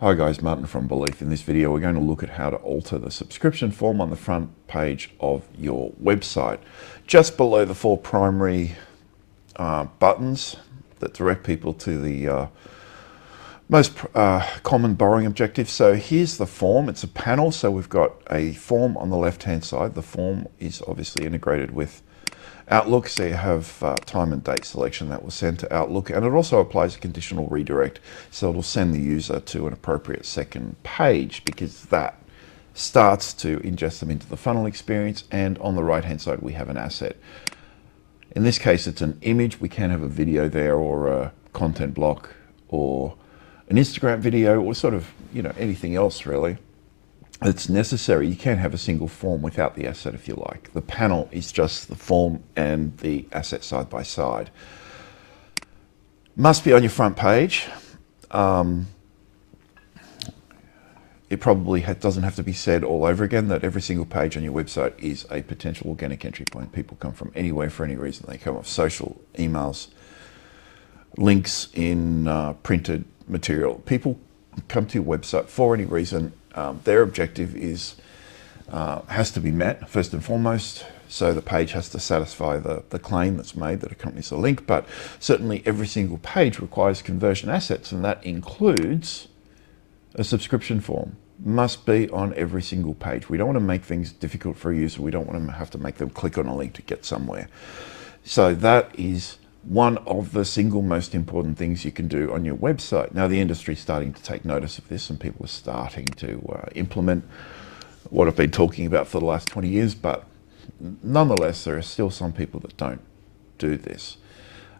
Hi guys, Martin from Belief. In this video we're going to look at how to alter the subscription form on the front page of your website. Just below the four primary buttons that direct people to the most common borrowing objectives. So here's the form. It's a panel, so we've got a form on the left hand side. The form is obviously integrated with Outlook, so you have time and date selection that will send to Outlook, and it also applies a conditional redirect, so it'll send the user to an appropriate second page, because that starts to ingest them into the funnel experience. And on the right hand side we have an asset. In this case it's an image. We can have a video there, or a content block, or an Instagram video, or sort of, you know, anything else really that's necessary. You can have a single form without the asset if you like. The panel is just the form and the asset side by side. Must be on your front page. It probably doesn't have to be said all over again that every single page on your website is a potential organic entry point. People come from anywhere for any reason. They come off social, emails, links in printed material. People come to your website for any reason. Their objective has to be met first and foremost, so the page has to satisfy the claim that's made that accompanies the link. But certainly every single page requires conversion assets, and that includes a subscription form. Must be on every single page. We don't want to make things difficult for a user. We don't want to have to make them click on a link to get somewhere. So that is one of the single most important things you can do on your website. Now the industry is starting to take notice of this, and people are starting to implement what I've been talking about for the last 20 years, but nonetheless there are still some people that don't do this.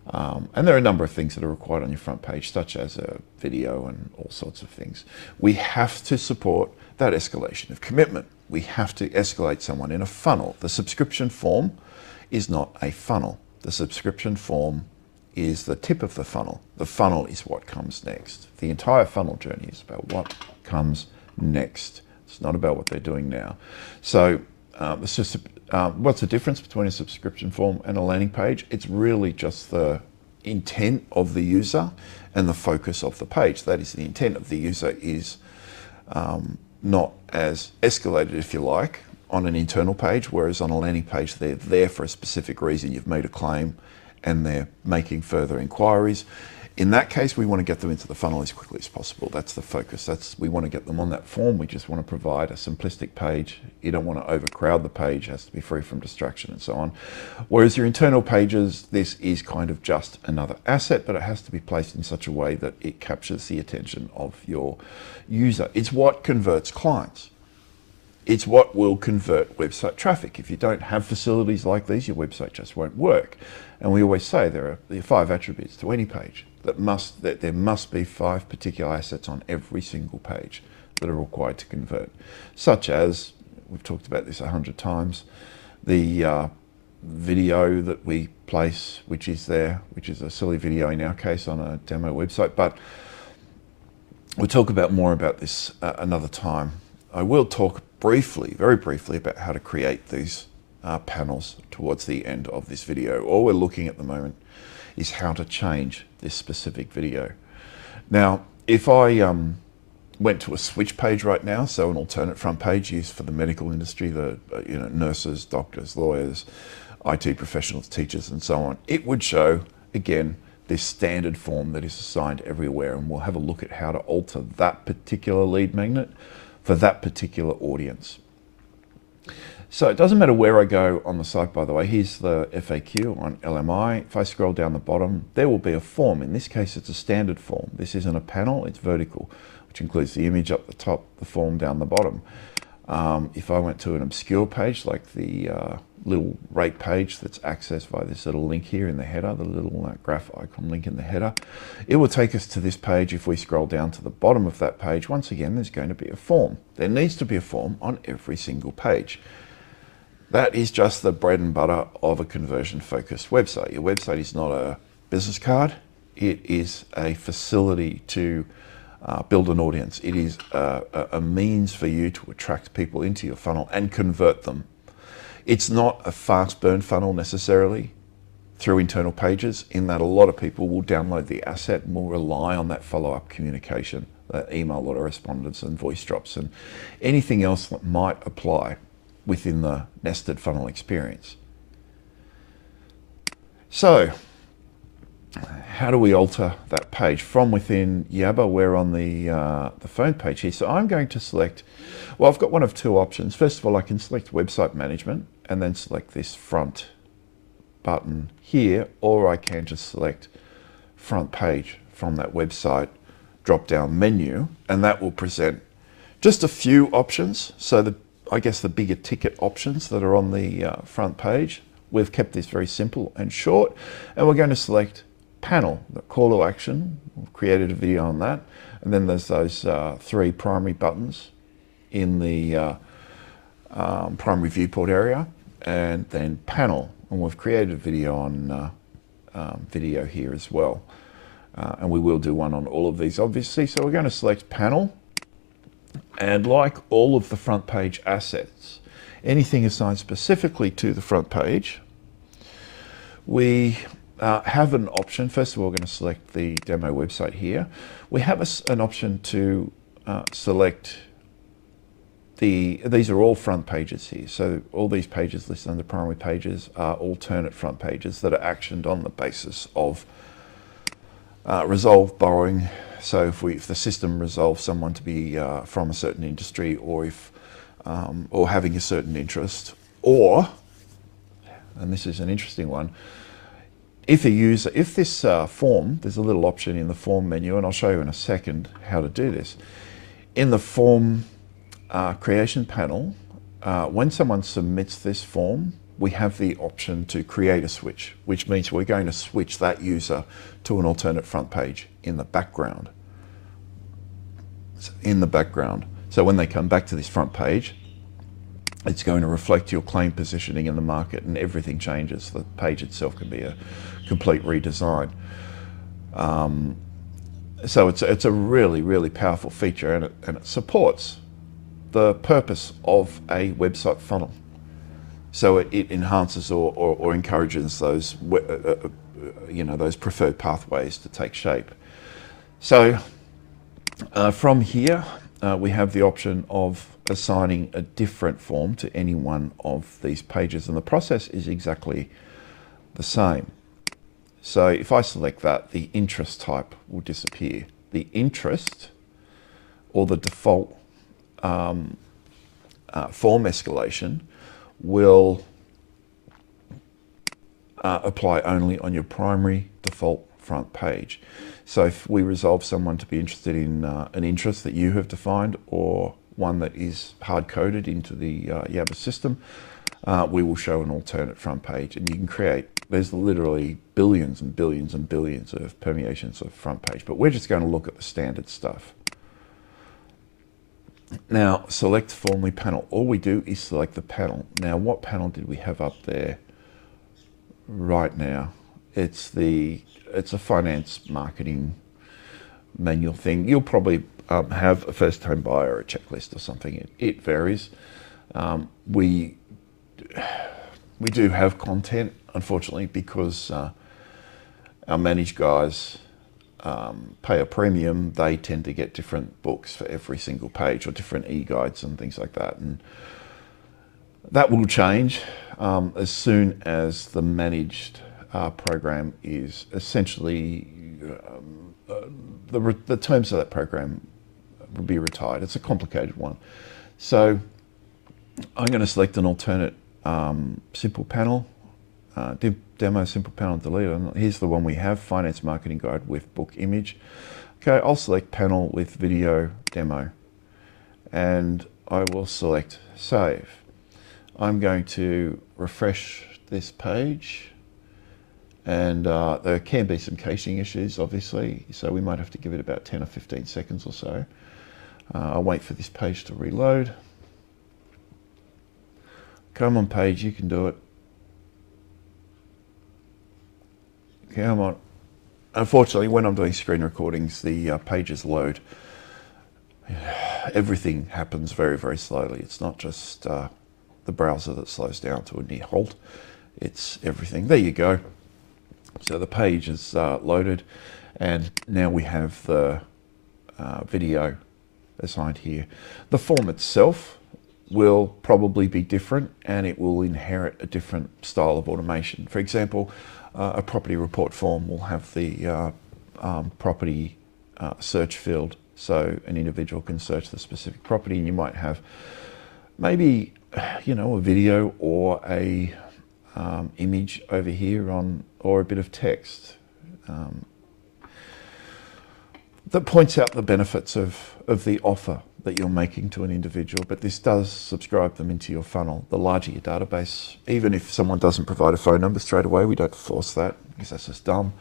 And there are a number of things that are required on your front page, such as a video and all sorts of things. We have to support that escalation of commitment. We have to escalate someone in a funnel. The subscription form is not a funnel. The subscription form is the tip of the funnel. The funnel is what comes next. The entire funnel journey is about what comes next. It's not about what they're doing now. So it's just, what's the difference between a subscription form and a landing page? It's really just the intent of the user and the focus of the page. That is, the intent of the user is not as escalated, if you like, on an internal page, whereas on a landing page they're there for a specific reason. You've made a claim and they're making further inquiries. In that case, we want to get them into the funnel as quickly as possible. That's the focus. We want to get them on that form. We just want to provide a simplistic page. You don't want to overcrowd the page. It has to be free from distraction and so on. Whereas your internal pages, this is kind of just another asset, but it has to be placed in such a way that it captures the attention of your user. It's what converts clients. It's what will convert website traffic. If you don't have facilities like these, your website just won't work. And we always say there are 5 attributes to any page that there must be 5 particular assets on every single page that are required to convert, such as, we've talked about this 100 times, the video that we place, which is a silly video in our case on a demo website, but we'll talk more about this another time. I will talk briefly, very briefly, about how to create these panels towards the end of this video. All we're looking at the moment is how to change this specific video. Now, if I went to a switch page right now, so an alternate front page used for the medical industry, the nurses, doctors, lawyers, IT professionals, teachers, and so on, it would show again this standard form that is assigned everywhere, and we'll have a look at how to alter that particular lead magnet for that particular audience. So it doesn't matter where I go on the site, by the way. Here's the FAQ on LMI. If I scroll down the bottom, there will be a form. In this case, it's a standard form. This isn't a panel, it's vertical, which includes the image up the top, the form down the bottom. If I went to an obscure page, like the little rate page that's accessed by this little link here in the header, the little graph icon link in the header, it will take us to this page. If we scroll down to the bottom of that page, once again, there's going to be a form. There needs to be a form on every single page. That is just the bread and butter of a conversion-focused website. Your website is not a business card. It is a facility to build an audience. It is a means for you to attract people into your funnel and convert them. It's not a fast burn funnel necessarily. through internal pages, in that a lot of people will download the asset and will rely on that follow-up communication, that email autoresponders and voice drops and anything else that might apply within the nested funnel experience. So how do we alter that page? From within Yabba, we're on the phone page here. So I'm going to select, well, I've got one of two options. First of all, I can select website management and then select this front button here, or I can just select front page from that website drop down menu, and that will present just a few options. So I guess the bigger ticket options that are on the front page. We've kept this very simple and short, and we're going to select panel, the call to action. We've created a video on that, and then there's those three primary buttons in the primary viewport area, and then panel, and we've created a video on video here as well, and we will do one on all of these obviously. So we're going to select panel, and like all of the front page assets, anything assigned specifically to the front page, we have an option. First of all, we're going to select the demo website here. We have an option to select these are all front pages here. So all these pages listed under primary pages are alternate front pages that are actioned on the basis of resolved borrowing. So if the system resolves someone to be from a certain industry, or if or having a certain interest, or, and this is an interesting one, if this form, there's a little option in the form menu, and I'll show you in a second how to do this. In the form creation panel, when someone submits this form, we have the option to create a switch, which means we're going to switch that user to an alternate front page in the background. So when they come back to this front page, it's going to reflect your claim positioning in the market, and everything changes. The page itself can be a complete redesign. So it's a really, really powerful feature, and it supports the purpose of a website funnel. So it enhances or encourages those those preferred pathways to take shape. So from here, we have the option of assigning a different form to any one of these pages, and the process is exactly the same. So if I select that, the interest type will disappear. The interest, or the default form escalation, will apply only on your primary default front page. So if we resolve someone to be interested in an interest that you have defined, or one that is hard-coded into the Yabba system, we will show an alternate front page, and you can create, there's literally billions and billions and billions of permeations of front page, but we're just going to look at the standard stuff. Now, select formally panel. All we do is select the panel. Now, what panel did we have up there right now? It's a finance marketing manual thing. You'll probably have a first-time buyer or a checklist or something. It varies. We do have content, unfortunately, because our managed guys pay a premium. They tend to get different books for every single page, or different e-guides and things like that. And that will change as soon as the managed program is essentially, the terms of that program will be retired. It's a complicated one. So I'm going to select an alternate simple panel, demo simple panel, delete. Here's the one we have, finance marketing guide with book image. Okay, I'll select panel with video demo, and I will select save. I'm going to refresh this page, and there can be some caching issues, obviously, so we might have to give it about 10 or 15 seconds or so. I'll wait for this page to reload. Come on, page, you can do it. Come on. Unfortunately, when I'm doing screen recordings, the pages load. Everything happens very, very slowly. It's not just the browser that slows down to a near halt. It's everything. There you go. So the page is loaded, and now we have the video assigned here. The form itself will probably be different, and it will inherit a different style of automation. For example, a property report form will have the property search field, so an individual can search the specific property, and you might have maybe, you know, a video or a image over here or a bit of text that points out the benefits of the offer that you're making to an individual. But this does subscribe them into your funnel. The larger your database, even if someone doesn't provide a phone number straight away, we don't force that because that's just dumb.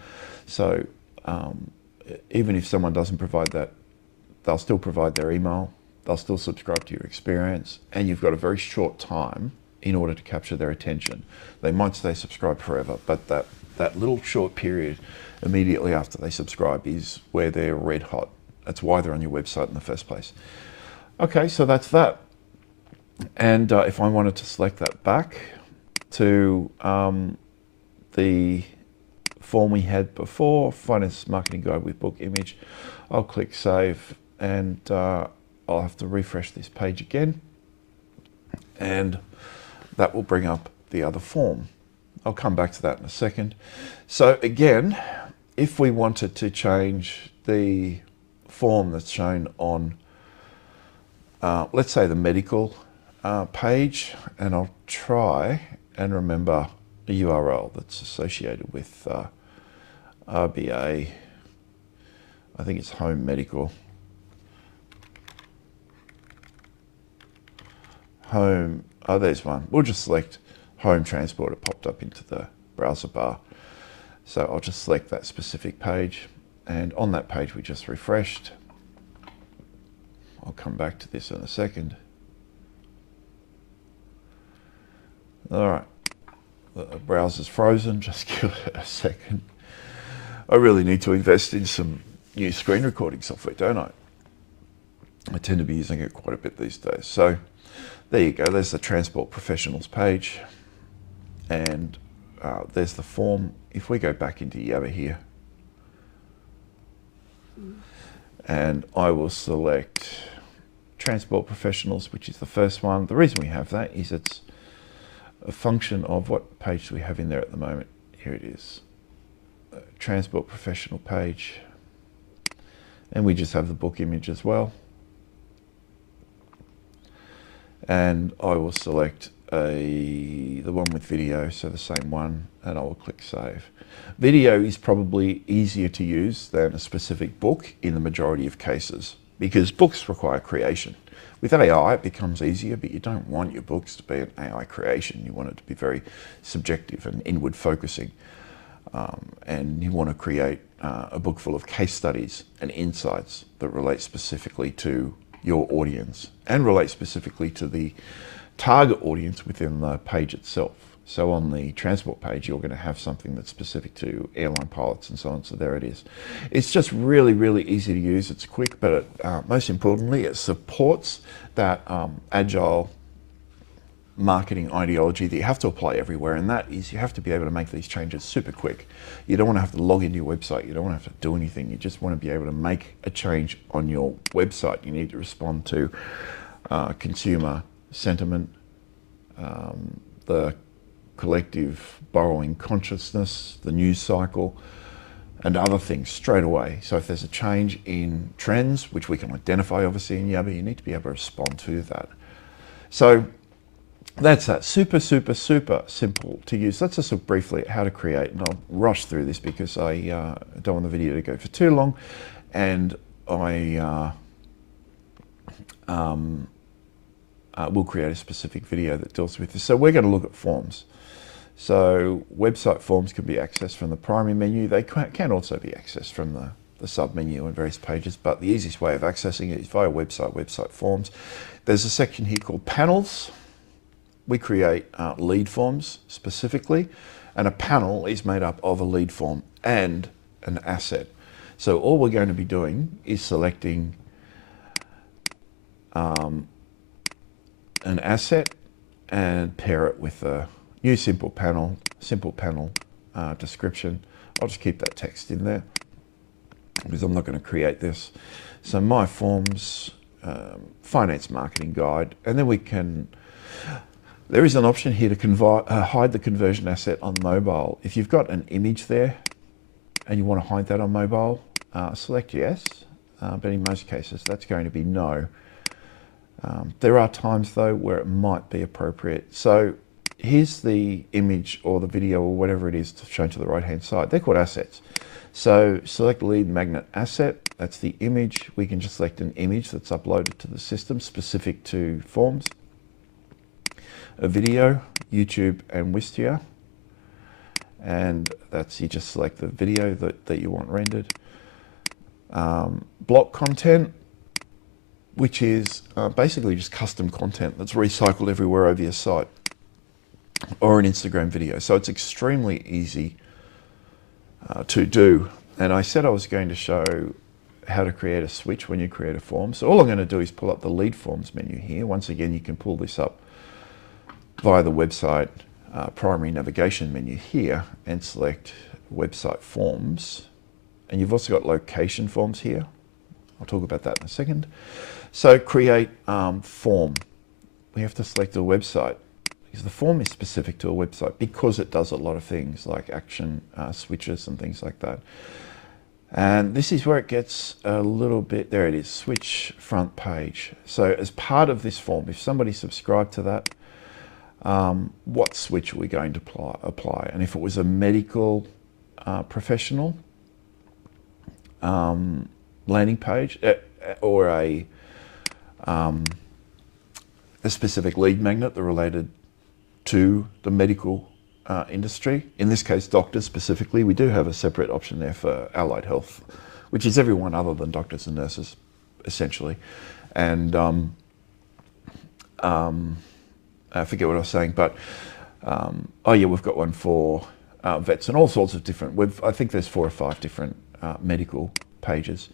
So even if someone doesn't provide that, they'll still provide their email, they'll still subscribe to your experience, and you've got a very short time in order to capture their attention. They might stay subscribed forever, but that little short period immediately after they subscribe is where they're red hot. That's why they're on your website in the first place. Okay, so that's that. And if I wanted to select that back to the form we had before, Finance Marketing Guide with book image, I'll click save, and I'll have to refresh this page again, and that will bring up the other form. I'll come back to that in a second. So again, if we wanted to change the form that's shown on, let's say the medical page, and I'll try and remember the URL that's associated with RBA. I think it's Home Medical. Home, oh, there's one. We'll just select Home Transport. It popped up into the browser bar. So I'll just select that specific page, and on that page we just refreshed. I'll come back to this in a second. All right, the browser's frozen, just give it a second. I really need to invest in some new screen recording software, don't I? I tend to be using it quite a bit these days. So there you go, there's the Transport Professionals page, and there's the form. If we go back into Yabba here, and I will select Transport Professionals, which is the first one. The reason we have that is it's a function of what page do we have in there at the moment. Here it is, Transport Professional page, and we just have the book image as well. And I will select the one with video, so the same one, and I will click save. Video is probably easier to use than a specific book in the majority of cases, because books require creation. With AI, it becomes easier, but you don't want your books to be an AI creation. You want it to be very subjective and inward focusing. And you want to create a book full of case studies and insights that relate specifically to your audience and relate specifically to the target audience within the page itself. So on the transport page, you're going to have something that's specific to airline pilots and so on. So there it is. It's just really, really easy to use. It's quick, but most importantly, it supports that agile marketing ideology that you have to apply everywhere. And that is, you have to be able to make these changes super quick. You don't want to have to log into your website. You don't want to have to do anything. You just want to be able to make a change on your website. You need to respond to consumer sentiment, the collective borrowing consciousness, the news cycle, and other things straight away. So if there's a change in trends, which we can identify obviously in Yabba, you need to be able to respond to that. So that's that. Super, super, super simple to use. Let's just look briefly at how to create, and I'll rush through this because I don't want the video to go for too long, and I will create a specific video that deals with this. So we're going to look at forms. So website forms can be accessed from the primary menu. They can also be accessed from the sub menu on various pages, but the easiest way of accessing it is via website forms. There's a section here called panels. We create lead forms specifically, and a panel is made up of a lead form and an asset. So all we're going to be doing is selecting an asset and pair it with a new simple panel description. I'll just keep that text in there because I'm not going to create this. So my forms, finance marketing guide, and then we can, there is an option here to hide the conversion asset on mobile. If you've got an image there and you want to hide that on mobile, select yes, but in most cases that's going to be no. There are times though where it might be appropriate. So here's the image or the video or whatever it is shown to the right hand side. They're called assets. So select lead magnet asset, that's the image. We can just select an image that's uploaded to the system specific to forms. A video, YouTube and Wistia. And that's, you just select the video that you want rendered. Block content, which is basically just custom content that's recycled everywhere over your site, or an Instagram video. So it's extremely easy to do. And I said I was going to show how to create a switch when you create a form. So all I'm going to do is pull up the lead forms menu here. Once again, you can pull this up via the website primary navigation menu here and select website forms. And you've also got location forms here. I'll talk about that in a second. So create form. We have to select a website because the form is specific to a website because it does a lot of things like action switches and things like that. And this is where it gets a little bit, there it is, switch front page. So as part of this form, if somebody subscribed to that, what switch are we going to apply? And if it was a medical professional landing page or a specific lead magnet that related to the medical industry, in this case doctors specifically, we do have a separate option there for allied health, which is everyone other than doctors and nurses essentially. And I forget what I was saying, but oh yeah, we've got one for vets and all sorts of different, I think there's 4 or 5 different medical pages.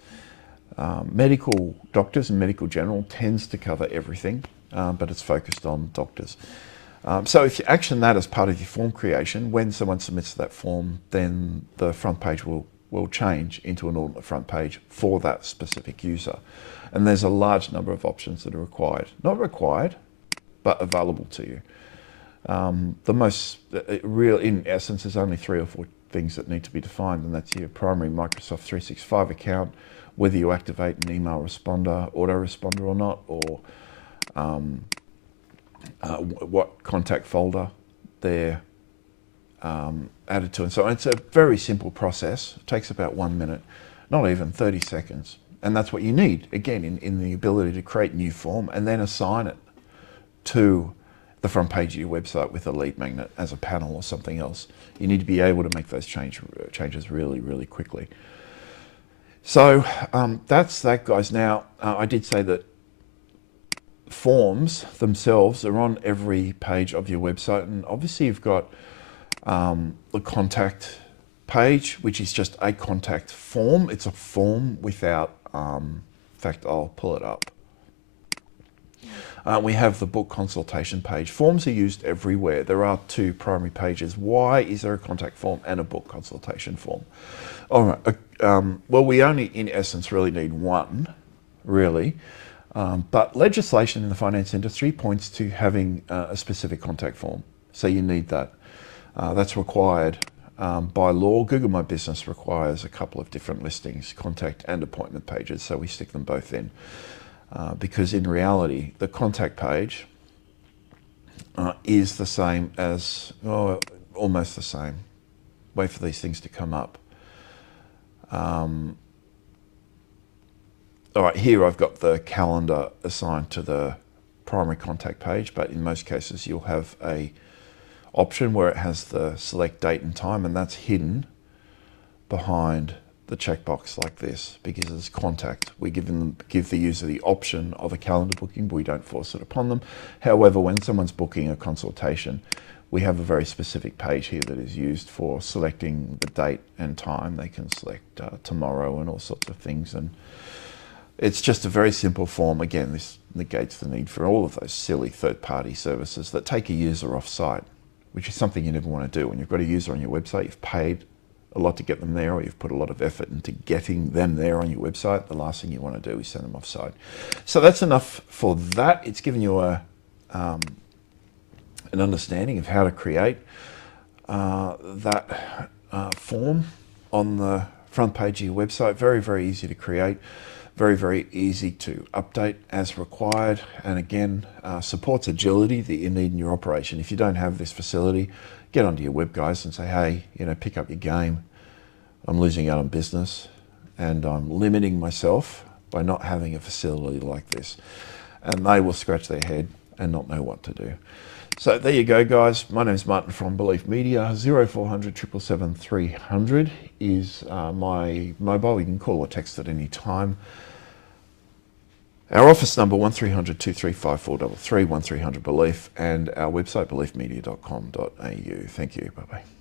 Medical doctors and medical general tends to cover everything, but it's focused on doctors. So if you action that as part of your form creation, when someone submits that form, then the front page will change into an alternate front page for that specific user. And there's a large number of options that are required. Not required, but available to you. The most real, in essence, there's only 3 or 4 things that need to be defined, and that's your primary Microsoft 365 account, whether you activate an email responder, autoresponder or not, or what contact folder they're added to, and so on. It's a very simple process. It takes about 1 minute, not even 30 seconds. And that's what you need, again, in the ability to create a new form and then assign it to the front page of your website with a lead magnet as a panel or something else. You need to be able to make those changes really, really quickly. So that's that, guys. Now, I did say that forms themselves are on every page of your website, and obviously you've got the contact page, which is just a contact form. It's a form without, in fact, I'll pull it up. We have the book consultation page. Forms are used everywhere. There are 2 primary pages. Why is there a contact form and a book consultation form? All right. Well, we only, in essence, really need one, really. But legislation in the finance industry points to having a specific contact form. So you need that. That's required by law. Google My Business requires a couple of different listings, contact and appointment pages. So we stick them both in. Because in reality, the contact page is the same as, almost the same. Wait for these things to come up. All right, here I've got the calendar assigned to the primary contact page, but in most cases you'll have a option where it has the select date and time, and that's hidden behind the checkbox like this because it's contact. We give the user the option of a calendar booking, but we don't force it upon them. However, when someone's booking a consultation, we have a very specific page here that is used for selecting the date and time. They can select tomorrow and all sorts of things, and it's just a very simple form. Again, this negates the need for all of those silly third-party services that take a user off site, which is something you never want to do. When you've got a user on your website, you've paid a lot to get them there, or you've put a lot of effort into getting them there on your website, the last thing you want to do is send them offside. So that's enough for that. It's given you an understanding of how to create that form on the front page of your website. Very, very easy to create. Very, very easy to update as required. And again, supports agility that you need in your operation. If you don't have this facility, get onto your web guys and say, hey, pick up your game. I'm losing out on business and I'm limiting myself by not having a facility like this. And they will scratch their head and not know what to do. So there you go, guys. My name is Martin from Belief Media. 0400 777 300 is my mobile. You can call or text at any time. Our office number 1300 235 433 1300 Belief, and our website beliefmedia.com.au. Thank you. Bye bye.